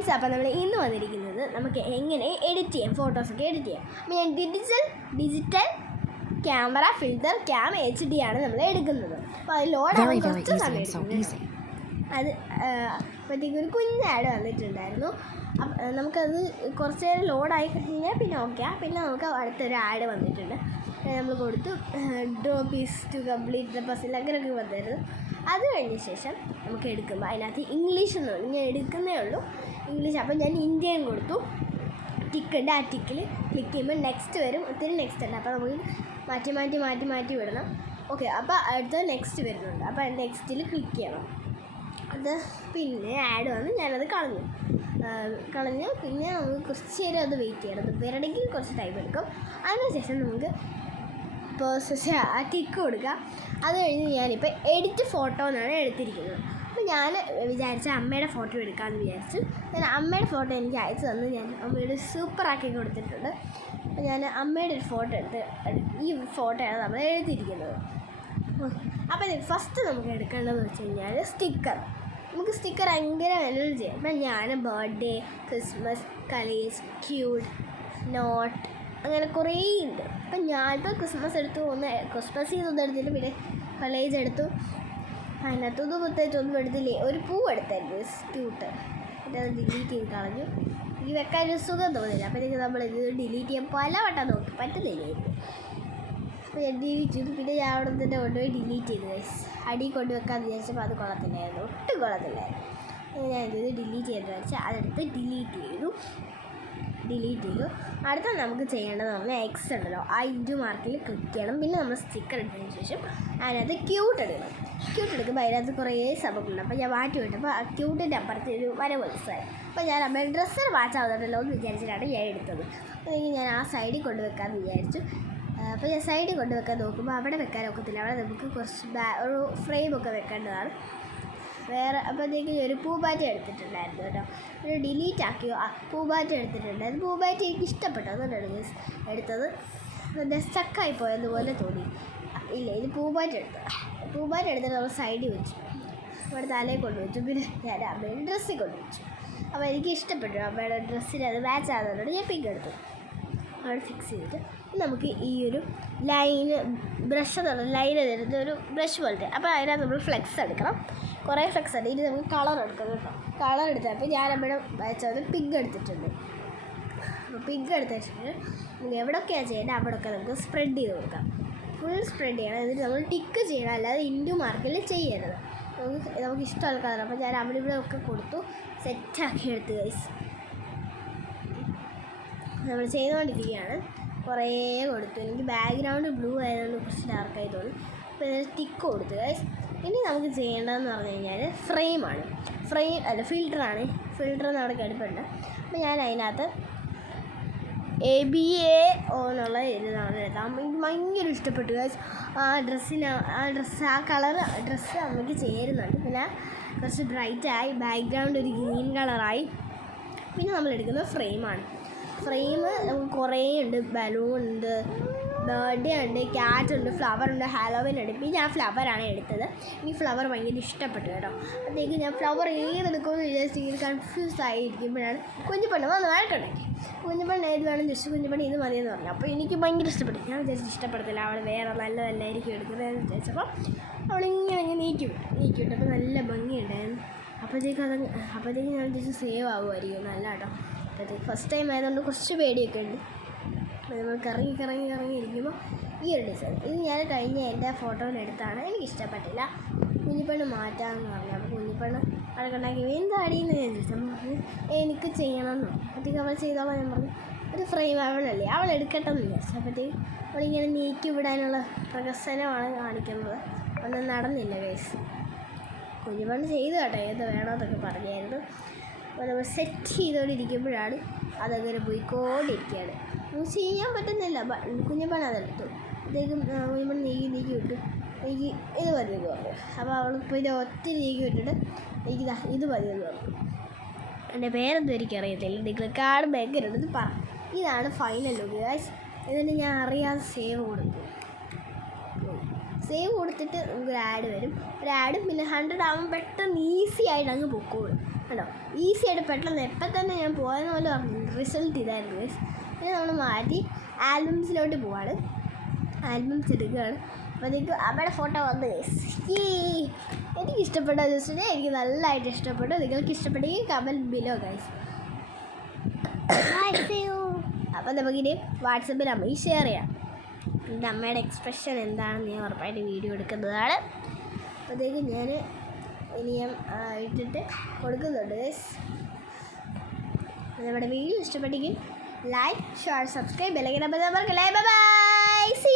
Friends അപ്പോൾ നമ്മൾ ഇന്ന് വന്നിരിക്കുന്നത് നമുക്ക് എങ്ങനെ എഡിറ്റ് ചെയ്യാം? ഫോട്ടോസൊക്കെ എഡിറ്റ് ചെയ്യാം. അപ്പോൾ ഞാൻ digital digital camera filter cam H D ആണ് നമ്മൾ എടുക്കുന്നത്. അപ്പോൾ അത് ലോഡാണ് കുറച്ച് സമയം. അത് അപ്പോഴത്തേക്ക് ഒരു കുഞ്ഞ് ആഡ് വന്നിട്ടുണ്ടായിരുന്നു. നമുക്കത് കുറച്ച് നേരം ലോഡായി കഴിഞ്ഞാൽ പിന്നെ ഓക്കെ പിന്നെ നമുക്ക് അടുത്തൊരു ആഡ് വന്നിട്ടുണ്ട്. നമ്മൾ കൊടുത്തു. Draw piece to complete the puzzle അങ്ങനെയൊക്കെ വന്നായിരുന്നു അത് കഴിഞ്ഞ ശേഷം നമുക്ക് എടുക്കുമ്പോൾ അതിനകത്ത് ഇംഗ്ലീഷ് എന്ന് ഞാൻ എടുക്കുന്നേ ഉള്ളൂ. ഇംഗ്ലീഷ്. അപ്പോൾ ഞാൻ ഇന്ത്യൻ കൊടുത്തു. ടിക്കുണ്ട് ആ ടിക്കിൽ ക്ലിക്ക് ചെയ്യുമ്പോൾ നെക്സ്റ്റ് വരും. ഒത്തിരി നെക്സ്റ്റ് ഉണ്ട് അപ്പോൾ നമുക്ക് മാറ്റി മാറ്റി മാറ്റി മാറ്റി വിടണം. ഓക്കെ അപ്പോൾ അടുത്ത നെക്സ്റ്റ് വരുന്നുണ്ട്. അപ്പോൾ നെക്സ്റ്റിൽ ക്ലിക്ക് ചെയ്യണം. അത് പിന്നെ ആഡ് വന്ന് ഞാനത് കളഞ്ഞു. കളഞ്ഞ്. പിന്നെ നമുക്ക് കുറച്ച് നേരം അത് വെയിറ്റ് ചെയ്യണം. അത് വരണമെങ്കിൽ കുറച്ച് ടൈം എടുക്കും. അതിനുശേഷം നമുക്ക് പേഴ്സസ് ആ ടിക്ക് കൊടുക്കുക അത് കഴിഞ്ഞ് ഞാനിപ്പോൾ എഡിറ്റ് ഫോട്ടോ എന്നാണ് എടുത്തിരിക്കുന്നത്. ഞാൻ വിചാരിച്ച അമ്മയുടെ ഫോട്ടോ എടുക്കാമെന്ന് വിചാരിച്ചു ഞാൻ അമ്മയുടെ ഫോട്ടോ എനിക്ക് അയച്ചു തന്നു. ഞാൻ അമ്മയുടെ സൂപ്പറാക്കി കൊടുത്തിട്ടുണ്ട്. അപ്പോൾ ഞാൻ അമ്മയുടെ ഒരു ഫോട്ടോ എടുത്ത് ഈ ഫോട്ടോയാണ് നമ്മൾ എഴുതിയിരിക്കുന്നത്. അപ്പോൾ ഫസ്റ്റ് നമുക്ക് എടുക്കേണ്ടതെന്ന് വെച്ച് കഴിഞ്ഞാൽ സ്റ്റിക്കർ നമുക്ക് സ്റ്റിക്കർ ഭയങ്കര വിലയിൽ ചെയ്യാം ഇപ്പം ഞാൻ ബർത്ത്ഡേ ക്രിസ്മസ് കളീസ് ക്യൂട്ട് നോട്ട് അങ്ങനെ കുറേ ഉണ്ട്. അപ്പം ഞാനിപ്പോൾ ക്രിസ്മസ് എടുത്തു. ഒന്ന് ക്രിസ്മസ് എടുത്തില്ല പിന്നെ കളേജ് എടുത്തു. അതിനകത്തൊന്നും പ്രത്യേകിച്ചൊന്നും എടുത്തില്ലേ? ഒരു പൂ എടുത്തായിരുന്നു ക്യൂട്ട് എന്നിട്ട് അത് ഡിലീറ്റ് ചെയ്ത് കളഞ്ഞു. എനിക്ക് വെക്കാൻ ഒരു സുഖം തോന്നില്ല. അപ്പോഴത്തേക്ക് നമ്മൾ ഇത് ഡിലീറ്റ് ചെയ്യാൻ പല വട്ടം നോക്കി. പറ്റുന്നില്ലായിരുന്നു അപ്പോൾ ഞാൻ ഡിലീറ്റ് ചെയ്തു പിന്നെ ഞാൻ അവിടെ തന്നെ കൊണ്ടുപോയി ഡിലീറ്റ് ചെയ്തു അടി കൊണ്ട് വിചാരിച്ചപ്പോൾ അത് കൊള്ളത്തില്ലായിരുന്നു. ഒട്ടും കൊള്ളത്തില്ലായിരുന്നു. ഞാൻ ഇത് ഡിലീറ്റ് ചെയ്യാമെന്ന് വെച്ചാൽ അതെടുത്ത് ഡിലീറ്റ് ചെയ്തു. ഡിലീറ്റ് ചെയ്തു. അടുത്ത നമുക്ക് ചെയ്യേണ്ടത് പറഞ്ഞാൽ എക്സ് ഉണ്ടല്ലോ. ഐ ഡു മാർക്കിൽ ക്ലിക്ക് ചെയ്യണം. പിന്നെ നമ്മൾ സ്റ്റിക്കർ എടുത്തതിന് ശേഷം അതിനകത്ത് ക്യൂട്ട് എടുക്കണം ക്യൂട്ട് എടുക്കുമ്പോൾ അതിനകത്ത് കുറേ സബക്കുണ്ട് അപ്പോൾ ഞാൻ മാറ്റി വിട്ടപ്പോൾ ആ ക്യൂട്ടിന്റെ അപ്പുറത്ത് ഒരു വര മനസ്സിലായി അപ്പോൾ ഞാൻ അമ്മയുടെ ഡ്രസ്സർ വാച്ച് ആവുന്നുണ്ടല്ലോ എന്ന് വിചാരിച്ചിട്ടാണ് ഞാൻ എടുത്തത്. അപ്പോൾ ഞാൻ ആ സൈഡിൽ കൊണ്ടുവെക്കാമെന്ന് വിചാരിച്ചു. അപ്പോൾ ഞാൻ സൈഡിൽ കൊണ്ടുവെക്കാൻ നോക്കുമ്പോൾ അവിടെ വെക്കാൻ ഒക്കത്തില്ല. അവിടെ നമുക്ക് കുറച്ച് ബാ ഒരു ഫ്രെയിമൊക്കെ വെക്കേണ്ടതാണ്. വേറെ അപ്പോഴത്തേക്ക് ഒരു പൂമ്പാറ്റ എടുത്തിട്ടുണ്ടായിരുന്നു കേട്ടോ. ഒരു ഡിലീറ്റ് ആക്കിയോ? പൂമ്പാറ്റ എടുത്തിട്ടുണ്ടായിരുന്നു പൂമ്പാറ്റ എനിക്ക് ഇഷ്ടപ്പെട്ടു. അതുകൊണ്ടാണ് എടുത്തത്. പിന്നെ സ്റ്റക്കായി പോയതുപോലെ തോന്നി. ഇല്ല ഇത് പൂമ്പാറ്റ എടുത്തു പൂമ്പാറ്റ എടുത്തിട്ട് നമ്മൾ സൈഡിൽ വെച്ചു. അവിടെ തലയിൽ കൊണ്ടുവച്ചു പിന്നെ ഞാൻ അമ്മയുടെ ഡ്രസ്സിൽ കൊണ്ടുവച്ചു അപ്പോൾ എനിക്ക് ഇഷ്ടപ്പെട്ടു. അമ്മയുടെ ഡ്രസ്സിന് അത് മാച്ച് ആകുന്നതുകൊണ്ട് ഞാൻ പിങ്ക് എടുത്തു. അവിടെ ഫിക്സ് ചെയ്തിട്ട് നമുക്ക് ഈ ഒരു ലൈൻ ബ്രഷ് എന്നുള്ള ലൈൻ തരുന്ന ഒരു ബ്രഷ് പോലത്തെ. അപ്പോൾ അതിനകത്ത് നമ്മൾ ഫ്ലെക്സ് എടുക്കണം. കുറേ ഫ്ലെക്സ് ഉണ്ട്. ഇനി നമുക്ക് കളർ എടുക്കണം കേട്ടോ. കളർ എടുത്തപ്പോൾ ഞാൻ നമ്മുടെ വരച്ചത് പിങ്ക് എടുത്തിട്ടുണ്ട്. അപ്പോൾ പിങ്ക് എടുത്തിട്ടുണ്ട് നമുക്ക് എവിടെയൊക്കെയാണ് ചെയ്യേണ്ടത് അവിടെയൊക്കെ നമുക്ക് സ്പ്രെഡ് ചെയ്ത് കൊടുക്കാം. ഫുൾ സ്പ്രെഡ് ചെയ്യണം. എന്നിട്ട് നമ്മൾ ടിക്ക് ചെയ്യണം. അല്ലാതെ ഇൻഡു മാർക്കിൽ ചെയ്യരുത്. നമുക്ക് നമുക്ക് ഇഷ്ടമുള്ള കളർ അപ്പോൾ ഞാൻ അവിടെ ഇവിടെ ഒക്കെ കൊടുത്തു സെറ്റാക്കി എടുത്ത് ഗൈസ് നമ്മൾ ചെയ്തുകൊണ്ടിരിക്കുകയാണ്. കുറേ കൊടുത്തു. എനിക്ക് ബാക്ക്ഗ്രൗണ്ട് ബ്ലൂ ആയതുകൊണ്ട് കുറച്ച് ഡാർക്കായി തോന്നി. അപ്പോൾ ഇതിൽ ടിക്ക് കൊടുത്തു ഇനി നമുക്ക് ചെയ്യേണ്ടതെന്ന് പറഞ്ഞു കഴിഞ്ഞാൽ ഫ്രെയിമാണ് ഫ്രെയിം അല്ല ഫിൽറ്ററാണ് ഫിൽറ്റർ എന്ന് അവിടെ അപ്പോൾ ഞാൻ അതിനകത്ത് എ ബി എ ഒ എന്നുള്ള ഇതാണ് എടുത്താൽ എനിക്ക് ഭയങ്കര ഇഷ്ടപ്പെട്ടു ആ ഡ്രസ്സിന് ആ ഡ്രസ്സ് ആ കളർ ഡ്രസ്സ് നമുക്ക് ചേരുന്നുണ്ട്. പിന്നെ കുറച്ച് ബ്രൈറ്റായി ബാക്ക്ഗ്രൗണ്ട് ഒരു ഗ്രീൻ കളറായി പിന്നെ നമ്മൾ ഫ്രെയിമാണ് ഫ്രെയിം കുറേ ഉണ്ട് ബലൂൺ ഉണ്ട് ബർത്ത്ഡേ ഉണ്ട് ക്യാറ്റ് ഉണ്ട് ഫ്ലവർ ഉണ്ട് ഹാലോവിൻ ഉണ്ട്. പിന്നെ ഞാൻ ഫ്ലവറാണ് എടുത്തത്. ഈ ഫ്ലവർ ഭയങ്കര ഇഷ്ടപ്പെട്ടു കേട്ടോ. അപ്പോഴത്തേക്ക് ഞാൻ ഫ്ലവർ ഏതെടുക്കുമെന്ന് വിചാരിച്ചെങ്കിൽ കൺഫ്യൂസ് ആയിരിക്കുമ്പോഴാണ് കുഞ്ഞുപെണ്ണ് വന്ന് വഴക്കുണ്ടാക്കി. കുഞ്ഞുപെണ്ണ് ഏത് വേണം ജസ്റ്റ് കുഞ്ഞുപെണ്ണ് ഇത് മതിയെന്ന് പറഞ്ഞു. അപ്പോൾ എനിക്ക് ഭയങ്കര ഇഷ്ടപ്പെട്ടു. ഞാൻ വിചാരിച്ചു ഇഷ്ടപ്പെടത്തില്ല. അവൾ വേറെ നല്ലതല്ലായിരിക്കും എടുക്കുന്നതെന്ന് വിചാരിച്ചപ്പോൾ അവളിങ്ങനെ ഇങ്ങനെ നീക്കി വിട്ടു. നീക്കി വിട്ടപ്പോൾ നല്ല ഭംഗിയുണ്ടായിരുന്നു. അപ്പോഴത്തേക്ക് അത് അപ്പോഴത്തേക്ക് ഞാൻ ജസ്റ്റ് സേവ് ആവുമായിരിക്കും. നല്ല കേട്ടോ. അപ്പോഴത്തേക്ക് ഫസ്റ്റ് ടൈം ആയതുകൊണ്ട് കുറച്ച് പേടിയൊക്കെ ഉണ്ട്. നമ്മൾ കറങ്ങി കറങ്ങി കറങ്ങി ഇരിക്കുമ്പോൾ ഈ ഒരു ഡിസൈൻ ഇത് ഞാൻ കഴിഞ്ഞ എന്റെ ഫോട്ടോയിലെടുത്താണ് എനിക്ക് ഇഷ്ടപ്പെട്ടില്ല കുഞ്ഞിപ്പെണ്ണ് മാറ്റാമെന്ന് പറഞ്ഞു. അപ്പോൾ കുഞ്ഞിപ്പെണ്ണ് കണ്ടാക്കി എന്താടിയെന്ന് ഞാൻ ചോദിച്ചു. പറഞ്ഞു എനിക്ക് ചെയ്യണമെന്ന്. അപ്പോഴത്തേക്ക് അവൾ ചെയ്തോളാം ഞാൻ പറഞ്ഞു. ഒരു ഫ്രെയിം അവളല്ലേ? അവൾ എടുക്കട്ടെ എന്ന് വിചാരിച്ചു. അപ്പോഴത്തേക്ക് അവളിങ്ങനെ നീക്കി വിടാനുള്ള പ്രകസനമാണ് കാണിക്കുന്നത്. ഒന്നും നടന്നില്ല കേസ് കുഞ്ഞിപ്പണ്ണ് ചെയ്തു കേട്ടോ. ഏത് വേണമെന്നൊക്കെ പറഞ്ഞായിരുന്നു. അപ്പോൾ നമ്മൾ സെറ്റ് ചെയ്തുകൊണ്ടിരിക്കുമ്പോഴാണ് അതങ്ങനെ പോയിക്കോണ്ടിരിക്കുകയാണ് നമുക്ക് ചെയ്യാൻ പറ്റുന്നില്ല. കുഞ്ഞപ്പൻ അതെടുത്തു അപ്പോഴത്തേക്കും കുഞ്ഞപ്പൻ നീക്കി നീക്കി വിട്ടു. എനിക്ക് ഇത് മതി എന്ന് പറഞ്ഞു. അപ്പോൾ അവൾ പിന്നെ ഒത്തിരി നീക്കി വിട്ടിട്ട് എനിക്ക് ഇത് മതി എന്ന് പറഞ്ഞു. എന്റെ പേരെന്തും എനിക്കറിയത്തില്ല. നിങ്ങൾ കാണുമ്പോൾ എങ്ങനെ പറ. ഇതാണ് ഫൈനൽ ലുക്ക് ഗൈസ് എന്നിട്ട് ഞാൻ അറിയാതെ സേവ് കൊടുത്തു. സേവ് കൊടുത്തിട്ട് നമുക്ക് ഒരു ആഡ് വരും. ഒരു ആഡും പിന്നെ ഹൺഡ്രഡ് ആകുമ്പോൾ പെട്ടെന്ന് ഈസി ആയിട്ട് അങ്ങ് പൊക്കോളും. കണ്ടോ? ഈസി ആയിട്ട് പെട്ടെന്ന് എപ്പം തന്നെ ഞാൻ പോയെന്ന് പോലെ പറഞ്ഞു റിസൾട്ട് ഇതായിരുന്നു ഗൈസ് പിന്നെ നമ്മൾ മാറ്റി ആൽബംസിലോട്ട് പോവാണ്. ആൽബംസ് എടുക്കുകയാണ്. അപ്പോഴത്തേക്ക് അമ്മയുടെ ഫോട്ടോ വന്ന് ഗൈസ് എനിക്ക് ഇഷ്ടപ്പെട്ട ജസ്റ്റ് എനിക്ക് നല്ലതായിട്ട് ഇഷ്ടപ്പെട്ടു. നിങ്ങൾക്ക് ഇഷ്ടപ്പെട്ടെങ്കിൽ കമന്റ് ബിലോ ഗൈസ് അപ്പോൾ നമുക്കിനി വാട്സപ്പിൽ അമ്മയിൽ ഷെയർ ചെയ്യാം. എന്റെ അമ്മയുടെ എക്സ്പ്രഷൻ എന്താണെന്ന് ഞാൻ ഉറപ്പായിട്ട് വീഡിയോ എടുക്കുന്നതാണ്. അപ്പോഴത്തേക്ക് ഞാൻ ഇനിയും ഇട്ടിട്ട് കൊടുക്കുന്നുണ്ട് നമ്മുടെ വീഡിയോ ഇഷ്ടപ്പെട്ടെങ്കിൽ ലൈക്ക് ഷെയർ സബ്സ്ക്രൈബ് അല്ലെങ്കിൽ നമ്മൾ ലൈ ബൈ സി